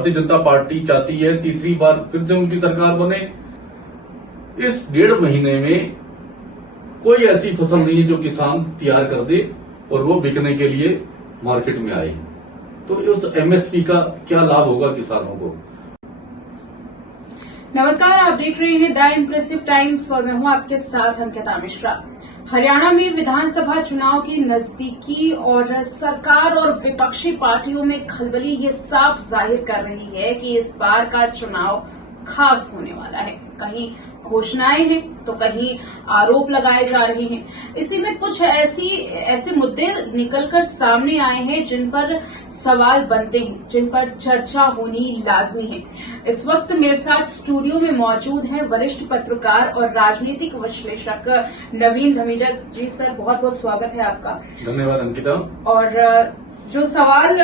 Bharatiya Janata party चाहती है तीसरी बार फिर से उनकी सरकार बने। इस 1.5 महीने में कोई ऐसी फसल नहीं है जो किसान तैयार कर दे और वो बिकने के लिए मार्केट में आए। तो उस एमएसपी का क्या लाभ होगा किसानों को। नमस्कार, आप देख रहे हैं द इम्प्रेसिव टाइम्स और मैं हूं आपके साथ अंकिता मिश्रा। हरियाणा में विधानसभा चुनाव की नजदीकी और सरकार और विपक्षी पार्टियों में खलबली ये साफ जाहिर कर रही है कि इस बार का चुनाव खास होने वाला है। कहीं घोषणाएं हैं तो कहीं आरोप लगाए जा रहे हैं। इसी में कुछ ऐसे मुद्दे निकलकर सामने आए हैं जिन पर सवाल बनते हैं, जिन पर चर्चा होनी लाजमी है। इस वक्त मेरे साथ स्टूडियो में मौजूद हैं वरिष्ठ पत्रकार और राजनीतिक विश्लेषक नवीन धमीजा जी। सर, बहुत बहुत स्वागत है आपका। धन्यवाद अंकिता। और जो सवाल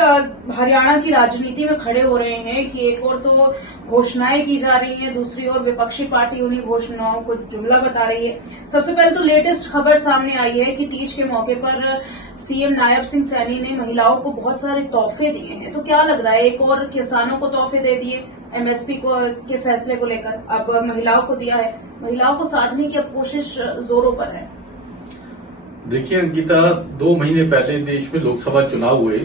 हरियाणा की राजनीति में खड़े हो रहे हैं कि एक और तो घोषणाएं की जा रही हैं, दूसरी ओर विपक्षी पार्टी उन्हीं घोषणाओं को जुमला बता रही है। सबसे पहले तो लेटेस्ट खबर सामने आई है कि तीज के मौके पर सीएम नायब सिंह सैनी ने महिलाओं को बहुत सारे तोहफे दिए हैं। तो क्या लग रहा है, एक और किसानों को तोहफे दे दिए एमएसपी के फैसले को लेकर, अब महिलाओं को दिया है। महिलाओं को साधने की अब कोशिश जोरों पर है। देखिए अंकिता, 2 महीने पहले देश में लोकसभा चुनाव हुए।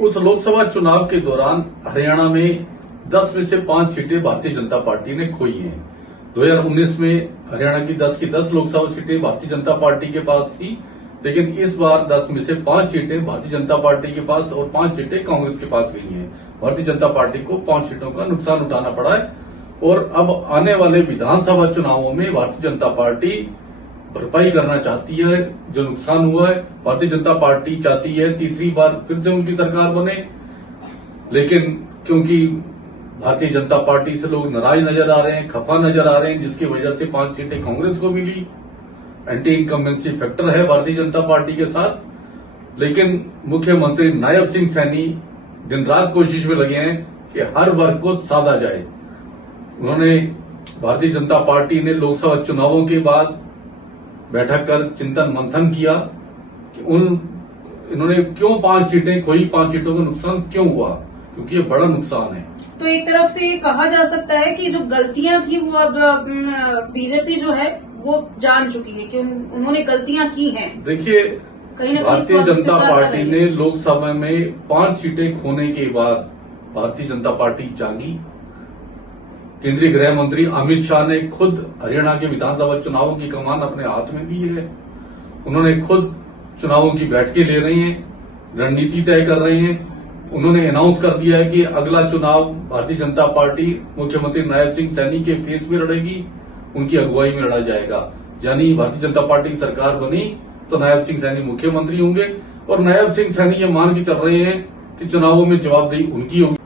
उस लोकसभा चुनाव के दौरान हरियाणा में 10 में से 5 सीटें भारतीय जनता पार्टी ने खोई हैं। 2019 में हरियाणा की 10 की 10 लोकसभा सीटें भारतीय जनता पार्टी के पास थी, लेकिन इस बार 10 में से 5 सीटें भारतीय जनता पार्टी के पास और 5 सीटें कांग्रेस के पास गई हैं। भारतीय जनता पार्टी को 5 सीटों का नुकसान उठाना पड़ा है और अब आने वाले विधानसभा चुनावों में भारतीय जनता पार्टी भरपाई करना चाहती है जो नुकसान हुआ है। भारतीय जनता पार्टी चाहती है तीसरी बार फिर से उनकी सरकार बने, लेकिन क्योंकि भारतीय जनता पार्टी से लोग नाराज नजर आ रहे हैं, खफा नजर आ रहे हैं, जिसकी वजह से 5 सीटें कांग्रेस को मिली। एंटी इनकम्बेंसी फैक्टर है भारतीय जनता पार्टी के साथ। लेकिन मुख्यमंत्री नायब सिंह सैनी दिन रात कोशिश में लगे हैं कि हर वर्ग को साधा जाए। उन्होंने भारतीय जनता पार्टी ने लोकसभा चुनावों के बाद बैठक कर चिंतन मंथन किया कि इन्होंने क्यों 5 सीटें खोई, 5 सीटों का नुकसान क्यों हुआ, क्योंकि ये बड़ा नुकसान है। तो एक तरफ से कहा जा सकता है कि जो गलतियां थी वो अब बीजेपी जो है वो जान चुकी है कि उन्होंने गलतियां की हैं। देखिए, भारतीय जनता पार्टी ने लोकसभा में 5 सीटें खोने के बाद भारतीय जनता पार्टी जागी। केंद्रीय गृह मंत्री अमित शाह ने खुद हरियाणा के विधानसभा चुनावों की कमान अपने हाथ में ली है। उन्होंने खुद चुनावों की बैठकें ले रहे हैं, रणनीति तय कर रहे हैं। उन्होंने अनाउंस कर दिया है कि अगला चुनाव भारतीय जनता पार्टी मुख्यमंत्री नायब सिंह सैनी के फेस में लड़ेगी, उनकी अगुवाई में लड़ा जाएगा। यानी भारतीय जनता पार्टी की सरकार बनी तो नायब सिंह सैनी मुख्यमंत्री होंगे और नायब सिंह सैनी ये मान के चल रहे हैं कि चुनावों में जवाबदेही उनकी होगी।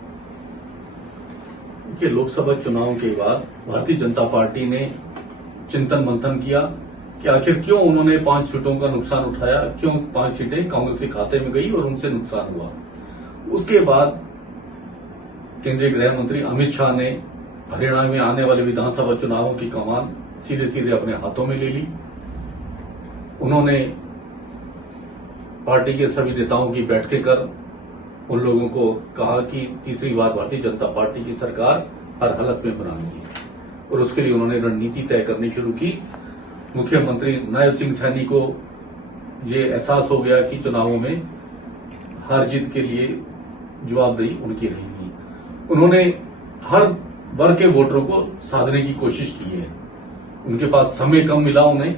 कि लोकसभा चुनाव के बाद भारतीय जनता पार्टी ने चिंतन मंथन किया कि आखिर क्यों उन्होंने 5 सीटों का नुकसान उठाया, क्यों 5 सीटें कांग्रेस के खाते में गई और उनसे नुकसान हुआ। उसके बाद केंद्रीय गृह मंत्री अमित शाह ने हरियाणा में आने वाले विधानसभा चुनावों की कमान सीधे सीधे अपने हाथों में ले ली। उन्होंने पार्टी के सभी नेताओं की बैठकें कर उन लोगों को कहा कि तीसरी बार भारतीय जनता पार्टी की सरकार हर हालत में बनानी है और उसके लिए उन्होंने रणनीति तय करनी शुरू की। मुख्यमंत्री नायब सिंह सैनी को ये एहसास हो गया कि चुनावों में हार जीत के लिए जवाबदेही उनकी रहेगी। उन्होंने हर वर्ग के वोटरों को साधने की कोशिश की है। उनके पास समय कम मिला उन्हें,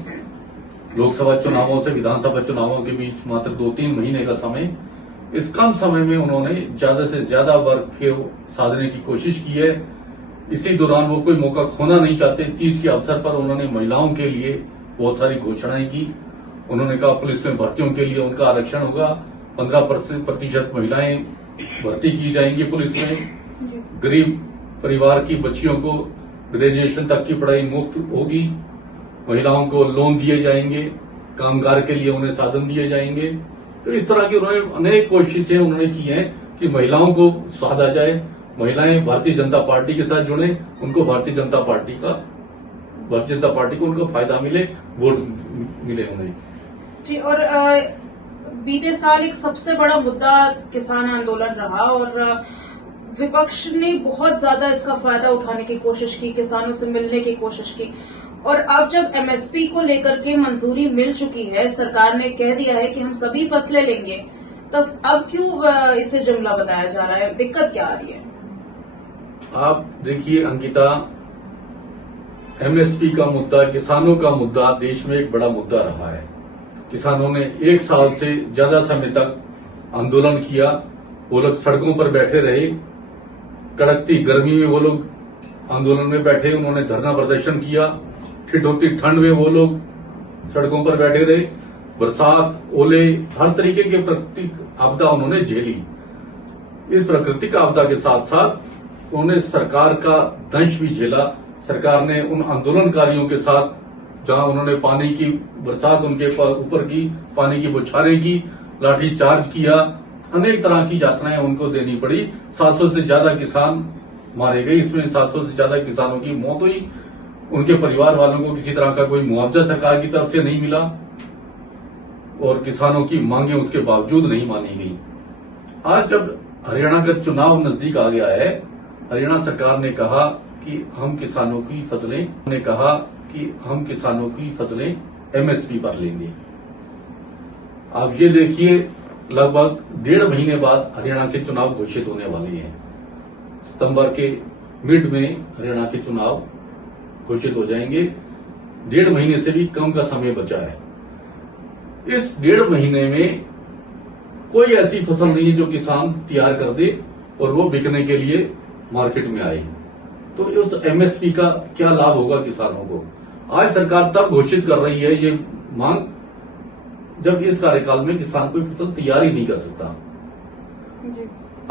लोकसभा चुनावों से विधानसभा चुनावों के बीच मात्र 2-3 महीने का समय। इस कम समय में उन्होंने ज्यादा से ज्यादा वर्ग के साधने की कोशिश की है। इसी दौरान वो कोई मौका खोना नहीं चाहते। तीज के अवसर पर उन्होंने महिलाओं के लिए बहुत सारी घोषणाएं की। उन्होंने कहा पुलिस में भर्तियों के लिए उनका आरक्षण होगा, 15% महिलाएं भर्ती की जाएंगी पुलिस में। गरीब परिवार की बच्चियों को ग्रेजुएशन तक की पढ़ाई मुफ्त होगी। महिलाओं को लोन दिए जाएंगे, कामगार के लिए उन्हें साधन दिए जाएंगे। तो इस तरह की उन्होंने अनेक कोशिशें उन्होंने की हैं कि महिलाओं को साधा जाए, महिलाएं भारतीय जनता पार्टी के साथ जुड़े, उनको भारतीय जनता पार्टी को उनका फायदा मिले, वोट मिले उन्हें। जी, और बीते साल एक सबसे बड़ा मुद्दा किसान आंदोलन रहा और विपक्ष ने बहुत ज्यादा इसका फायदा उठाने की कोशिश की, किसानों से मिलने की कोशिश की, और अब जब एमएसपी को लेकर के मंजूरी मिल चुकी है, सरकार ने कह दिया है कि हम सभी फसलें लेंगे, तब अब क्यों इसे जुमला बताया जा रहा है? दिक्कत क्या आ रही है? आप देखिए अंकिता, एमएसपी का मुद्दा, किसानों का मुद्दा देश में एक बड़ा मुद्दा रहा है। किसानों ने 1 साल से ज्यादा समय तक आंदोलन किया, वो लोग सड़कों पर बैठे रहे, कड़कती गर्मी में वो लोग आंदोलन में बैठे, उन्होंने धरना प्रदर्शन किया, ठिठुरती ठंड में वो लोग सड़कों पर बैठे रहे, बरसात, ओले, हर तरीके की प्राकृतिक आपदा उन्होंने झेली। इस प्राकृतिक आपदा के साथ साथ उन्होंने सरकार का दंश भी झेला। सरकार ने उन आंदोलनकारियों के साथ, जहां उन्होंने पानी की बरसात उनके ऊपर की, पानी की बौछारें की, लाठी चार्ज किया, अनेक तरह की यातनाएं उनको देनी पड़ी। 700 से ज्यादा किसान मारे गए, इसमें 700 से ज्यादा किसानों की मौत हुई। उनके परिवार वालों को किसी तरह का कोई मुआवजा सरकार की तरफ से नहीं मिला और किसानों की मांगे उसके बावजूद नहीं मानी गई। आज जब हरियाणा का चुनाव नजदीक आ गया है, हरियाणा सरकार ने कहा कि हम किसानों की फसलें एमएसपी पर लेंगे। आप ये देखिए, लगभग 1.5 महीने बाद हरियाणा के चुनाव घोषित होने वाले हैं। सितंबर के मिड में हरियाणा के चुनाव घोषित हो जाएंगे। 1.5 महीने से भी कम का समय बचा है। इस 1.5 महीने में कोई ऐसी फसल नहीं है जो किसान तैयार कर दे और वो बिकने के लिए मार्केट में आए। तो उस एमएसपी का क्या लाभ होगा किसानों को? आज सरकार तब घोषित कर रही है ये मांग जब इस कार्यकाल में किसान कोई फसल तैयार ही नहीं कर सकता।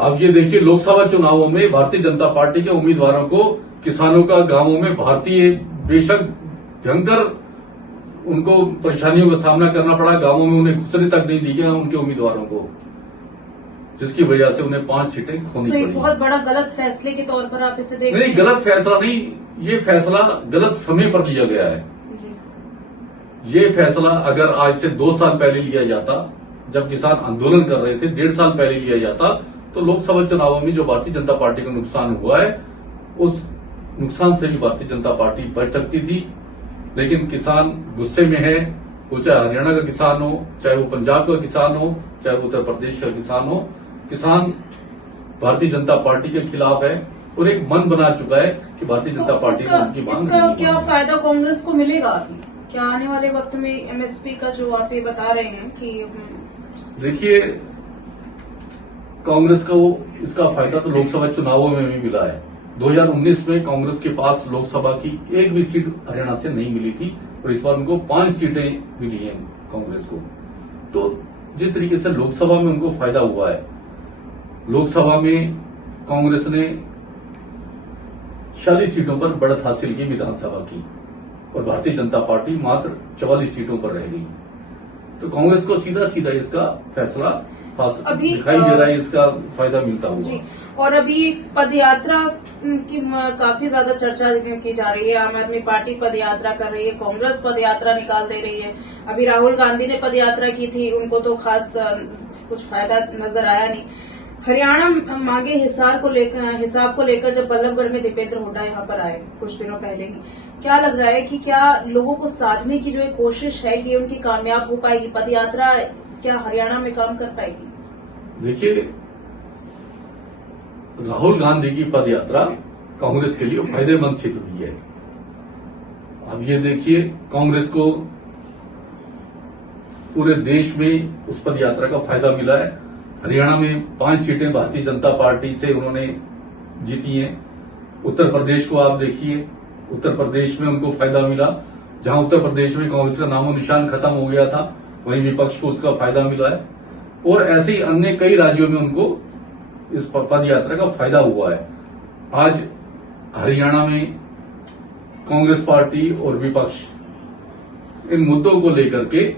अब ये देखिए, लोकसभा चुनावों में भारतीय जनता पार्टी के उम्मीदवारों को किसानों का गांवों में बेशक भयंकर उनको परेशानियों का सामना करना पड़ा। गांवों में उन्हें घुसने तक नहीं दी गया उनके उम्मीदवारों को, जिसकी वजह से उन्हें 5 सीटें खोनी पड़ी। बहुत बड़ा गलत फैसले के तौर पर आप इसे देखते हैं? नहीं, गलत फैसला नहीं, ये फैसला गलत समय पर लिया गया है। ये फैसला अगर आज से 2 साल पहले लिया जाता, जब किसान आंदोलन कर रहे थे, 1.5 साल पहले लिया जाता, तो लोकसभा चुनावों में जो भारतीय जनता पार्टी को नुकसान हुआ है, उस नुकसान से भी भारतीय जनता पार्टी बच सकती थी। लेकिन किसान गुस्से में है, वो चाहे हरियाणा का किसान हो, चाहे वो पंजाब का किसान हो, चाहे वो उत्तर प्रदेश का किसान हो, किसान भारतीय जनता पार्टी के खिलाफ है और एक मन बना चुका है कि भारतीय जनता पार्टी को उनकी मांग इसका क्या फायदा कांग्रेस को मिलेगा? क्या आने वाले वक्त में एमएसपी का जो आप ये बता रहे हैं कि देखिए, कांग्रेस को इसका फायदा तो लोकसभा चुनावों में भी मिला है। 2019 में कांग्रेस के पास लोकसभा की एक भी सीट हरियाणा से नहीं मिली थी और इस बार उनको 5 सीटें मिली हैं कांग्रेस को। तो जिस तरीके से लोकसभा में उनको फायदा हुआ है, लोकसभा में कांग्रेस ने 40 सीटों पर बढ़त हासिल की विधानसभा की और भारतीय जनता पार्टी मात्र 44 सीटों पर रह गई। तो कांग्रेस को सीधा सीधा इसका फैसला दिखाई दे रहा है, इसका फायदा मिलता हुआ। और अभी एक पदयात्रा की काफी ज्यादा चर्चा की जा रही है। आम आदमी पार्टी पदयात्रा कर रही है, कांग्रेस पदयात्रा निकाल दे रही है। अभी राहुल गांधी ने पदयात्रा की थी, उनको तो खास कुछ फायदा नजर आया नहीं। हरियाणा मांगे हिसाब को लेकर जब बल्लभगढ़ में दीपेंद्र हुड्डा यहाँ पर आए कुछ दिनों पहले ही, क्या लग रहा है कि क्या लोगों को साधने की जो एक कोशिश है ये उनकी कामयाब हो पाएगी? पदयात्रा क्या हरियाणा में काम कर पाएगी? देखिए, राहुल गांधी की पदयात्रा कांग्रेस के लिए फायदेमंद सिद्ध हुई है। अब ये देखिए, कांग्रेस को पूरे देश में उस पदयात्रा का फायदा मिला है। हरियाणा में 5 सीटें भारतीय जनता पार्टी से उन्होंने जीती हैं। उत्तर प्रदेश को आप देखिए, उत्तर प्रदेश में उनको फायदा मिला। जहां उत्तर प्रदेश में कांग्रेस का नामो निशान खत्म हो गया था, वहीं विपक्ष को उसका फायदा मिला है। और ऐसे ही अन्य कई राज्यों में उनको इस पदयात्रा का फायदा हुआ है। आज हरियाणा में कांग्रेस पार्टी और विपक्ष इन मुद्दों को लेकर के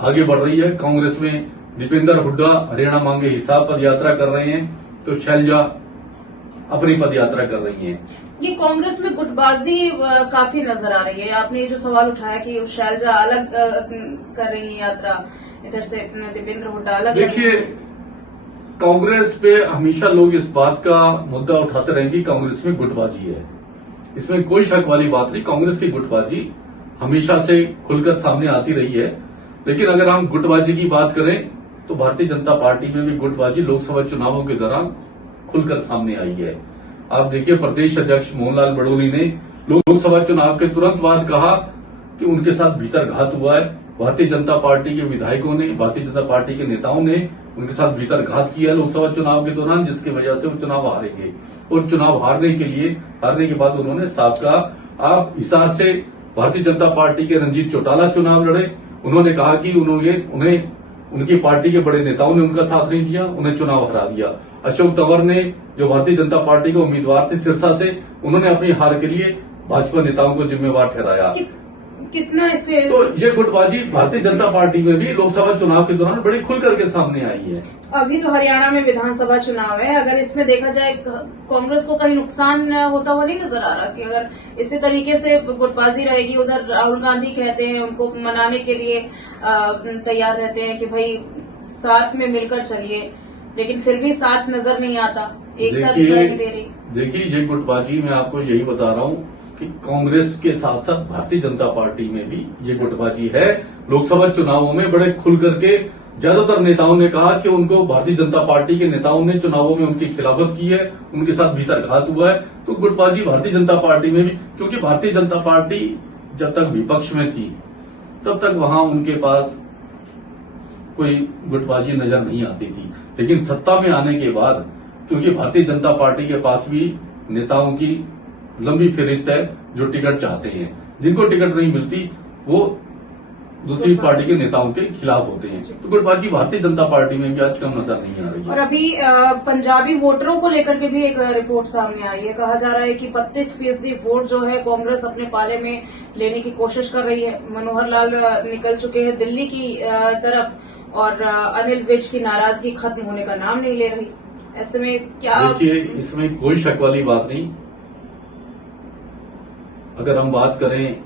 आगे बढ़ रही है। कांग्रेस में दीपेंद्र हुड्डा हरियाणा मांगे हिसाब पदयात्रा कर रहे हैं, तो शैलजा अपनी पदयात्रा कर रही हैं। ये कांग्रेस में गुटबाजी काफी नजर आ रही है। आपने ये जो सवाल उठाया कि शैलजा अलग कर रही है यात्रा, इधर से दीपेंद्र हुड्डा अलग। देखिए, कांग्रेस पे हमेशा लोग इस बात का मुद्दा उठाते रहेंगे कि कांग्रेस में गुटबाजी है। इसमें कोई शक वाली बात नहीं, कांग्रेस की गुटबाजी हमेशा से खुलकर सामने आती रही है। लेकिन अगर हम गुटबाजी की बात करें तो भारतीय जनता पार्टी में भी गुटबाजी लोकसभा चुनावों के दौरान खुलकर सामने आई है। आप देखिए, प्रदेश अध्यक्ष मोहनलाल बड़ोनी ने लोकसभा चुनाव के तुरंत बाद कहा कि उनके साथ भीतर घात हुआ है। भारतीय जनता पार्टी के विधायकों ने, भारतीय जनता पार्टी के नेताओं ने उनके साथ भीतर घात किया लोकसभा चुनाव के दौरान, जिसकी वजह से वो चुनाव हारेंगे। और चुनाव हारने के बाद उन्होंने साफ कहा, आप हिसार से भारतीय जनता पार्टी के रंजीत चौटाला चुनाव लड़े। उन्होंने कहा कि उन्हें उनकी पार्टी के बड़े नेताओं ने उनका साथ नहीं दिया, उन्हें चुनाव हरा दिया। अशोक तंवर ने, जो भारतीय जनता पार्टी के उम्मीदवार थे सिरसा से, उन्होंने अपनी हार के लिए भाजपा नेताओं को जिम्मेवार ठहराया। कितना इससे तो ये गुटबाजी भारतीय जनता पार्टी में भी लोकसभा चुनाव के दौरान बड़ी खुल करके सामने आई है। अभी तो हरियाणा में विधानसभा चुनाव है, अगर इसमें देखा जाए कांग्रेस को कहीं नुकसान होता हुआ नहीं नजर आ रहा कि अगर इसी तरीके से गुटबाजी रहेगी। उधर राहुल गांधी कहते हैं, उनको मनाने के लिए तैयार रहते हैं कि भाई साथ में मिलकर चलिए, लेकिन फिर भी साथ नजर नहीं आता, एकता दिखाई नहीं दे रही। देखिए, ये गुटबाजी मैं आपको यही बता रहा हूँ कि कांग्रेस के साथ साथ भारतीय जनता पार्टी में भी ये गुटबाजी है। लोकसभा चुनावों में बड़े खुल करके ज्यादातर नेताओं ने कहा कि उनको भारतीय जनता पार्टी के नेताओं ने चुनावों में उनकी खिलाफत की है, उनके साथ भीतर घात हुआ है। तो गुटबाजी भारतीय जनता पार्टी में भी, क्योंकि भारतीय जनता पार्टी जब तक विपक्ष में थी तब तक वहां उनके पास कोई गुटबाजी नजर नहीं आती थी। लेकिन सत्ता में आने के बाद, क्योंकि भारतीय जनता पार्टी के पास भी नेताओं की लंबी फहरिस्त है जो टिकट चाहते हैं, जिनको टिकट नहीं मिलती वो दूसरी पार्टी के नेताओं के खिलाफ होते हैं। तो गुटबाजी भारतीय जनता पार्टी में भी आज कम नजर नहीं आ रही है। और अभी पंजाबी वोटरों को लेकर के भी एक रिपोर्ट सामने आई है। कहा जा रहा है कि 32% वोट जो है कांग्रेस अपने पाले में लेने की कोशिश कर रही है। मनोहर लाल निकल चुके हैं दिल्ली की तरफ और अनिल विज की नाराजगी खत्म होने का नाम नहीं ले रही। ऐसे में क्या? देखिए, इसमें कोई शक वाली बात नहीं। अगर हम बात करें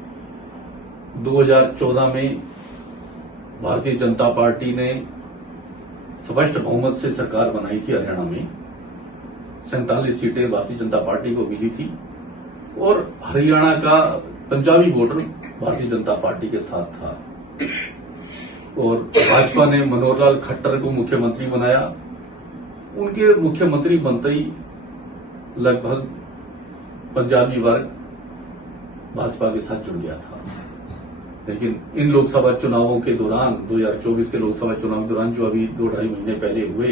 2014 में भारतीय जनता पार्टी ने स्पष्ट बहुमत से सरकार बनाई थी हरियाणा में, 47 सीटें भारतीय जनता पार्टी को मिली थी और हरियाणा का पंजाबी वोटर भारतीय जनता पार्टी के साथ था। और भाजपा ने मनोहर लाल खट्टर को मुख्यमंत्री बनाया। उनके मुख्यमंत्री बनते ही लगभग पंजाबी वर्ग भाजपा के साथ जुड़ गया था। लेकिन इन लोकसभा चुनावों के दौरान, 2024 के लोकसभा चुनाव के दौरान, जो अभी 2-2.5 महीने पहले हुए,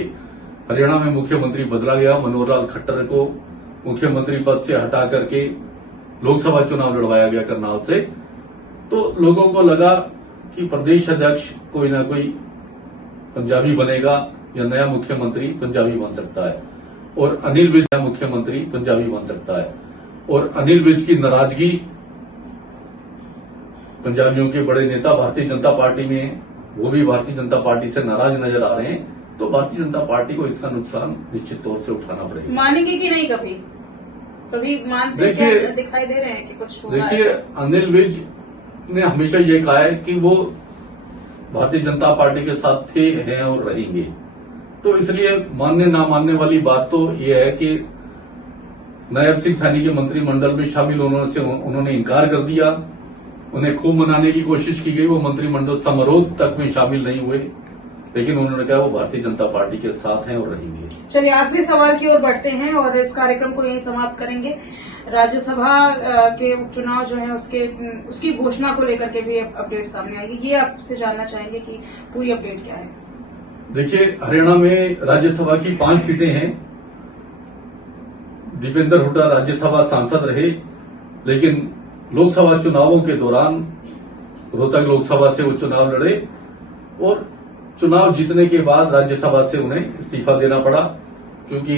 हरियाणा में मुख्यमंत्री बदला गया। मनोहर लाल खट्टर को मुख्यमंत्री पद से हटा करके लोकसभा चुनाव लड़वाया गया करनाल से। तो लोगों को लगा कि प्रदेश अध्यक्ष कोई ना कोई पंजाबी बनेगा या नया मुख्यमंत्री पंजाबी बन सकता है और अनिल विज नया मुख्यमंत्री पंजाबी बन सकता है। और अनिल विज की नाराजगी, पंजाबियों के बड़े नेता भारतीय जनता पार्टी में हैं, वो भी भारतीय जनता पार्टी से नाराज नजर आ रहे हैं। तो भारतीय जनता पार्टी को इसका नुकसान निश्चित तौर से उठाना पड़ेगा। मानेंगे कि नहीं? कभी मानते क्या दिखाई दे रहे हैं कि कुछ होगा? देखिए, अनिल विज ने हमेशा ये कहा है कि वो भारतीय जनता पार्टी के साथ थे, हैं और रहेंगे। तो इसलिए मानने ना मानने वाली बात तो ये है कि नायब सिंह सैनी के मंत्रिमंडल में शामिल होने से उन्होंने इनकार कर दिया। उन्हें खूब मनाने की कोशिश की गई, वो मंत्रिमंडल समारोह तक में शामिल नहीं हुए। लेकिन उन्होंने कहा वो भारतीय जनता पार्टी के साथ हैं और रहेंगे। चलिए, आखिरी सवाल की ओर बढ़ते हैं और इस कार्यक्रम को यहीं समाप्त करेंगे। राज्यसभा के उपचुनाव जो है उसकी घोषणा को लेकर के भी अपडेट सामने आएगी। ये आपसे जानना चाहेंगे कि पूरी अपडेट क्या है? देखिए, हरियाणा में राज्यसभा की 5 सीटें हैं। दीपेंद्र हुड्डा राज्यसभा सांसद रहे, लेकिन लोकसभा चुनावों के दौरान रोहतक लोकसभा से वो चुनाव लड़े और चुनाव जीतने के बाद राज्यसभा से उन्हें इस्तीफा देना पड़ा, क्योंकि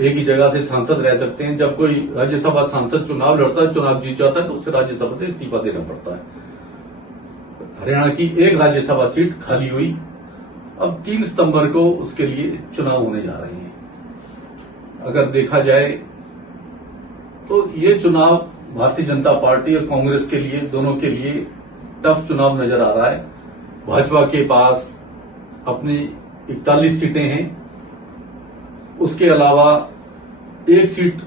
एक ही जगह से सांसद रह सकते हैं। जब कोई राज्यसभा सांसद चुनाव लड़ता है, चुनाव जीत जाता है, तो उसे राज्यसभा से इस्तीफा देना पड़ता है। हरियाणा की एक राज्यसभा सीट खाली हुई। अब 3 सितंबर को उसके लिए चुनाव होने जा रहे हैं। अगर देखा जाए तो ये चुनाव भारतीय जनता पार्टी और कांग्रेस के लिए, दोनों के लिए टफ चुनाव नजर आ रहा है। भाजपा के पास अपनी 41 सीटें हैं उसके अलावा एक सीट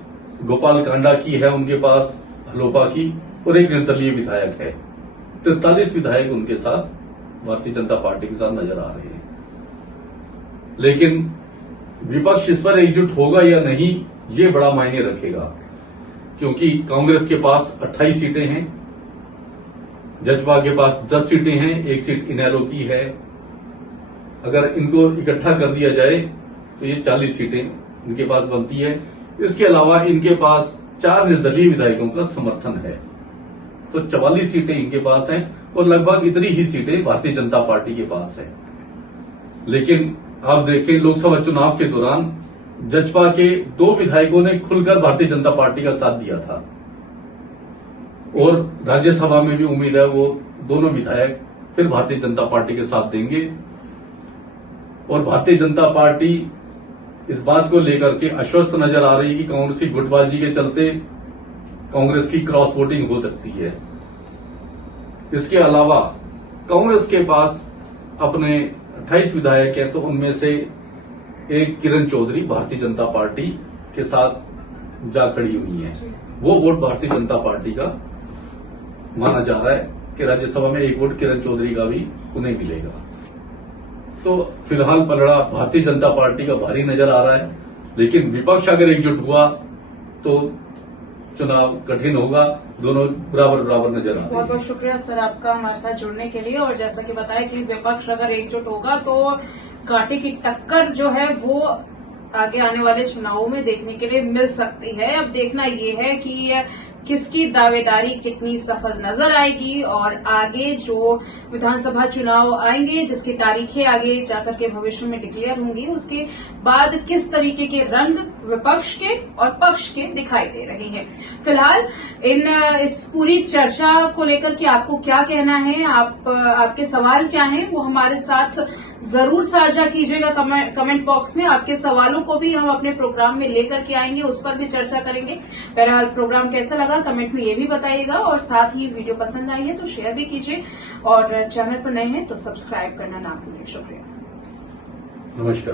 गोपाल कांडा की है उनके पास, हलोपा की, और एक निर्दलीय विधायक है। 43 विधायक उनके साथ भारतीय जनता पार्टी के साथ नजर आ रहे हैं। लेकिन विपक्ष इस पर एकजुट होगा या नहीं, ये बड़ा मायने रखेगा, क्योंकि कांग्रेस के पास 28 सीटें हैं, जजपा के पास 10 सीटें हैं, एक सीट इनेलो की है। अगर इनको इकट्ठा कर दिया जाए तो ये 40 सीटें इनके पास बनती है। इसके अलावा इनके पास 4 निर्दलीय विधायकों का समर्थन है, तो 44 सीटें इनके पास हैं और लगभग इतनी ही सीटें भारतीय जनता पार्टी के पास है। लेकिन आप देखें, लोकसभा चुनाव के दौरान जजपा के 2 विधायकों ने खुलकर भारतीय जनता पार्टी का साथ दिया था और राज्यसभा में भी उम्मीद है वो दोनों विधायक फिर भारतीय जनता पार्टी के साथ देंगे। और भारतीय जनता पार्टी इस बात को लेकर के आश्वस्त नजर आ रही है कि कांग्रेस की गुटबाजी के चलते कांग्रेस की क्रॉस वोटिंग हो सकती है। इसके अलावा कांग्रेस के पास अपने 28 विधायक हैं, तो उनमें से एक किरण चौधरी भारतीय जनता पार्टी के साथ जा खड़ी हुई है। वो वोट भारतीय जनता पार्टी का माना जा रहा है कि राज्यसभा में एक वोट किरण चौधरी का भी उन्हें मिलेगा। तो फिलहाल पलड़ा भारतीय जनता पार्टी का भारी नजर आ रहा है, लेकिन विपक्ष अगर एकजुट हुआ तो चुनाव कठिन होगा। दोनों बराबर बराबर नजर आ रहे हैं। बहुत बहुत शुक्रिया सर आपका हमारे साथ जुड़ने के लिए। और जैसा कि बताया कि विपक्ष अगर एकजुट होगा तो कांटे की टक्कर जो है वो आगे आने वाले चुनावों में देखने के लिए मिल सकती है। अब देखना ये है कि किसकी दावेदारी कितनी सफल नजर आएगी और आगे जो विधानसभा चुनाव आएंगे जिसकी तारीखें आगे जाकर के भविष्य में डिक्लेयर होंगी, उसके बाद किस तरीके के रंग विपक्ष के और पक्ष के दिखाई दे रहे हैं। फिलहाल इस पूरी चर्चा को लेकर के आपको क्या कहना है, आपके सवाल क्या हैं, वो हमारे साथ जरूर साझा कीजिएगा कमेंट बॉक्स में। आपके सवालों को भी हम अपने प्रोग्राम में लेकर के आएंगे, उस पर भी चर्चा करेंगे। बहरहाल प्रोग्राम कैसा लगा कमेंट में ये भी बताइएगा और साथ ही वीडियो पसंद आई है तो शेयर भी कीजिए और चैनल पर नए हैं तो सब्सक्राइब करना ना भूलिए। शुक्रिया। नमस्कार।